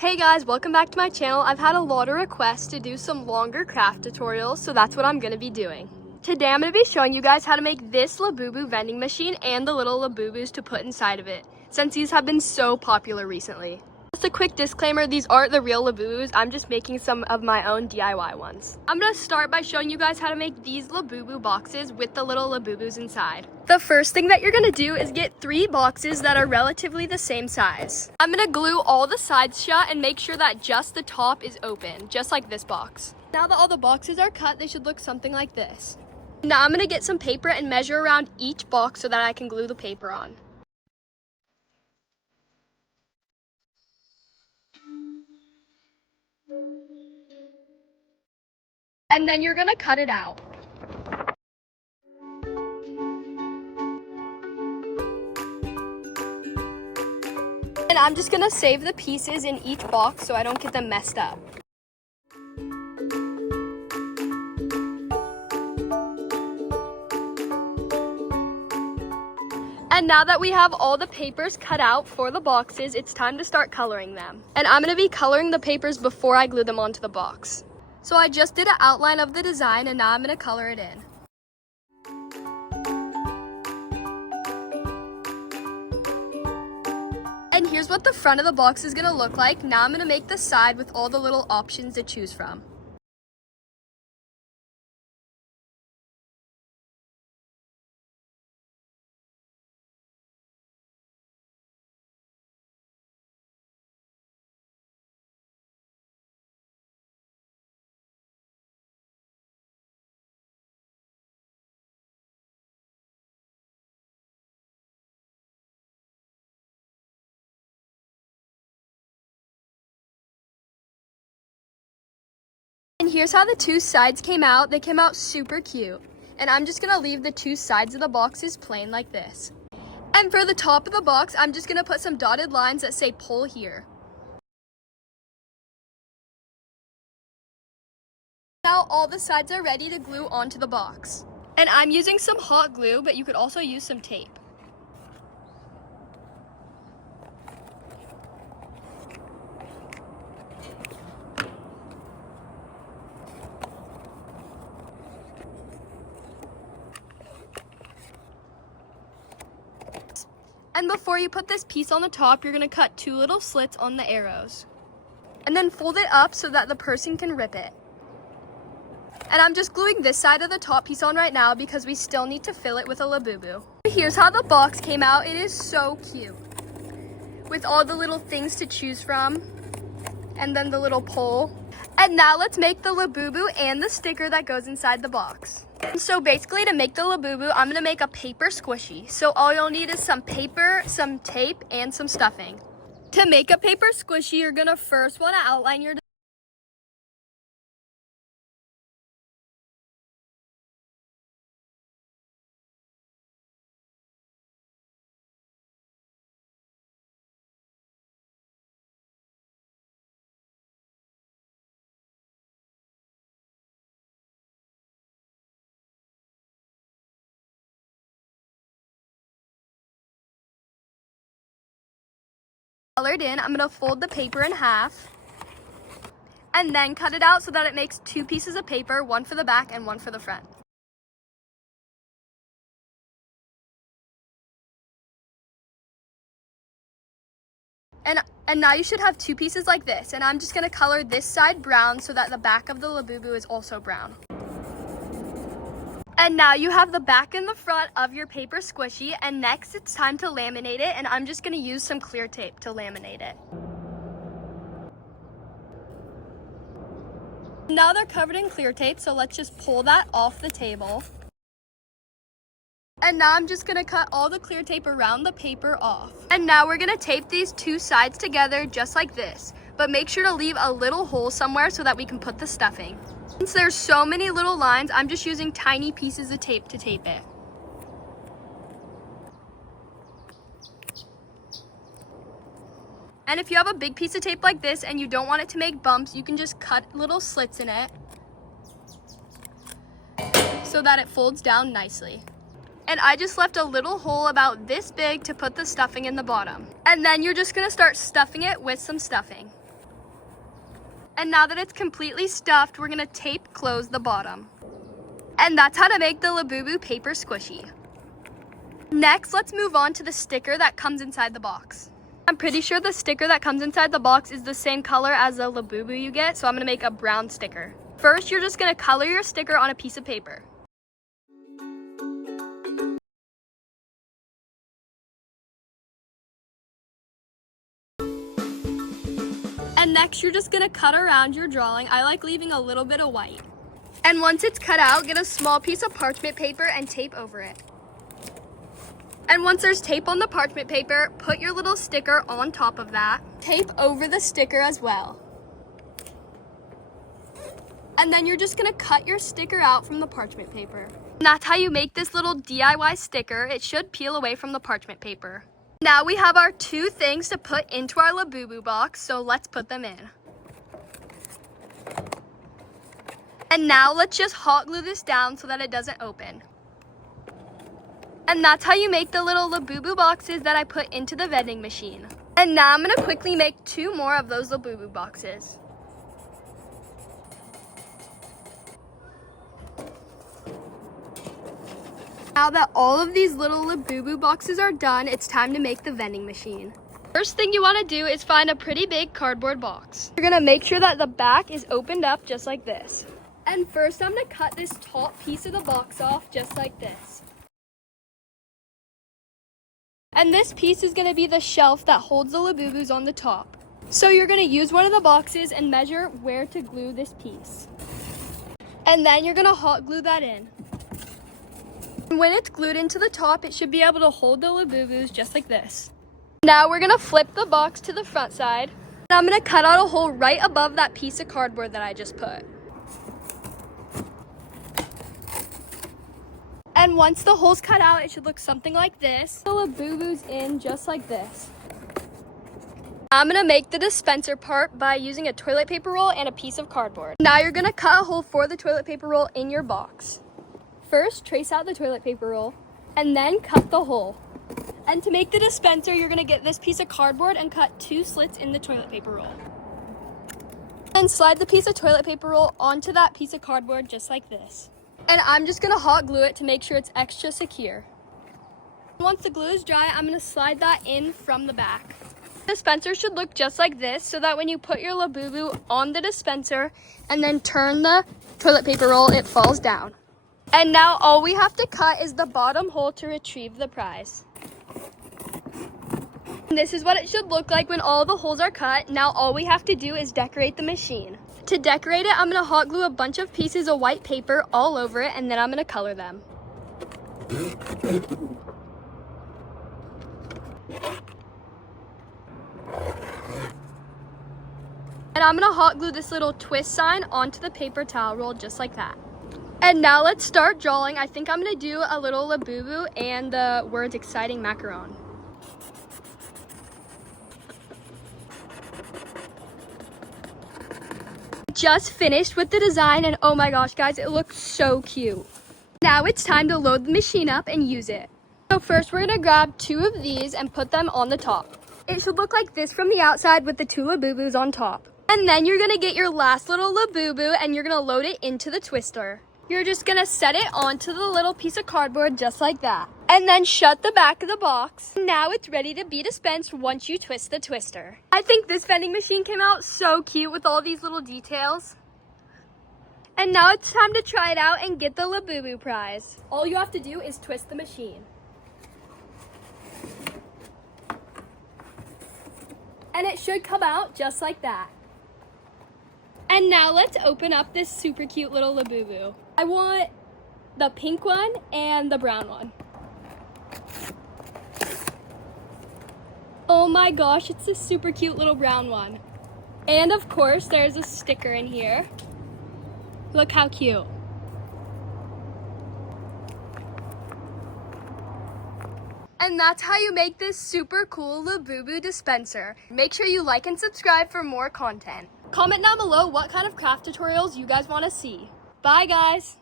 Hey guys, welcome back to my channel. I've had a lot of requests to do some longer craft tutorials, so that's what I'm going to be doing. Today I'm going to be showing you guys how to make this labubu vending machine and the little labubus to put inside of it, since these have been so popular recently. Just a quick disclaimer, these aren't the real labubus, I'm just making some of my own DIY ones. I'm going to start by showing you guys how to make these labubu boxes with the little labubus inside. The first thing that you're going to do is get 3 boxes that are relatively the same size. I'm going to glue all the sides shut and make sure that just the top is open, just like this box. Now that all the boxes are cut, they should look something like this. Now I'm going to get some paper and measure around each box so that I can glue the paper on. And then you're gonna cut it out. And I'm just gonna save the pieces in each box so I don't get them messed up. And now that we have all the papers cut out for the boxes, it's time to start coloring them. And I'm gonna be coloring the papers before I glue them onto the box. So I just did an outline of the design and now I'm going to color it in. And here's what the front of the box is going to look like. Now I'm going to make the side with all the little options to choose from. And here's how the 2 sides came out. They came out super cute. And I'm just going to leave the 2 sides of the boxes plain like this. And for the top of the box, I'm just going to put some dotted lines that say pull here. Now all the sides are ready to glue onto the box. And I'm using some hot glue, but you could also use some tape. And before you put this piece on the top, you're going to cut 2 little slits on the arrows. And then fold it up so that the person can rip it. And I'm just gluing this side of the top piece on right now because we still need to fill it with a labubu. Here's how the box came out. It is so cute. With all the little things to choose from. And then the little pole. And now let's make the labubu and the sticker that goes inside the box. So basically to make the labubu, I'm gonna make a paper squishy. So all you'll need is some paper, some tape, and some stuffing. To make a paper squishy, you're gonna first wanna outline your colored in. I'm gonna fold the paper in half and then cut it out so that it makes 2 pieces of paper, one for the back and one for the front. And now you should have 2 pieces like this, and I'm just gonna color this side brown so that the back of the labubu is also brown. And now you have the back and the front of your paper squishy, and next it's time to laminate it, and I'm just gonna use some clear tape to laminate it. Now they're covered in clear tape, so let's just pull that off the table. And now I'm just gonna cut all the clear tape around the paper off. And now we're gonna tape these 2 sides together just like this, but make sure to leave a little hole somewhere so that we can put the stuffing. Since there's so many little lines, I'm just using tiny pieces of tape to tape it. And if you have a big piece of tape like this and you don't want it to make bumps, you can just cut little slits in it so that it folds down nicely. And I just left a little hole about this big to put the stuffing in the bottom. And then you're just gonna start stuffing it with some stuffing. And now that it's completely stuffed, we're gonna tape close the bottom. And that's how to make the labubu paper squishy. Next, let's move on to the sticker that comes inside the box. I'm pretty sure the sticker that comes inside the box is the same color as the labubu you get, so I'm gonna make a brown sticker. First, you're just gonna color your sticker on a piece of paper. And next, you're just gonna cut around your drawing. I like leaving a little bit of white. And once it's cut out, get a small piece of parchment paper and tape over it. And once there's tape on the parchment paper, put your little sticker on top of that. Tape over the sticker as well. And then you're just gonna cut your sticker out from the parchment paper. And that's how you make this little DIY sticker. It should peel away from the parchment paper. Now we have our two things to put into our labubu box, so let's put them in. And now let's just hot glue this down so that it doesn't open. And that's how you make the little labubu boxes that I put into the vending machine. And now I'm gonna quickly make 2 more of those labubu boxes. Now that all of these little labubu boxes are done, it's time to make the vending machine. First thing you want to do is find a pretty big cardboard box. You're going to make sure that the back is opened up just like this. And first I'm going to cut this top piece of the box off just like this. And this piece is going to be the shelf that holds the labubus on the top. So you're going to use one of the boxes and measure where to glue this piece. And then you're going to hot glue that in. When it's glued into the top, it should be able to hold the labubus just like this. Now we're gonna flip the box to the front side. And I'm gonna cut out a hole right above that piece of cardboard that I just put. And once the hole's cut out, it should look something like this. The labubus in just like this. I'm gonna make the dispenser part by using a toilet paper roll and a piece of cardboard. Now you're gonna cut a hole for the toilet paper roll in your box. First, trace out the toilet paper roll, and then cut the hole. And to make the dispenser, you're gonna get this piece of cardboard and cut 2 slits in the toilet paper roll. And slide the piece of toilet paper roll onto that piece of cardboard just like this. And I'm just gonna hot glue it to make sure it's extra secure. Once the glue is dry, I'm gonna slide that in from the back. The dispenser should look just like this, so that when you put your labubu on the dispenser and then turn the toilet paper roll, it falls down. And now all we have to cut is the bottom hole to retrieve the prize. And this is what it should look like when all the holes are cut. Now all we have to do is decorate the machine. To decorate it, I'm gonna hot glue a bunch of pieces of white paper all over it, and then I'm gonna color them. And I'm gonna hot glue this little twist sign onto the paper towel roll just like that. And now let's start drawing. I think I'm gonna do a little labubu and the words exciting macaron. Just finished with the design, and oh my gosh guys, it looks so cute. Now it's time to load the machine up and use it. So first we're gonna grab 2 of these and put them on the top. It should look like this from the outside with the 2 labubus on top. And then you're gonna get your last little labubu and you're gonna load it into the twister. You're just gonna set it onto the little piece of cardboard just like that. And then shut the back of the box. Now it's ready to be dispensed once you twist the twister. I think this vending machine came out so cute with all these little details. And now it's time to try it out and get the labubu prize. All you have to do is twist the machine. And it should come out just like that. And now let's open up this super cute little labubu. I want the pink one and the brown one. Oh my gosh, it's a super cute little brown one. And of course, there's a sticker in here. Look how cute. And that's how you make this super cool labubu dispenser. Make sure you like and subscribe for more content. Comment down below what kind of craft tutorials you guys want to see. Bye guys!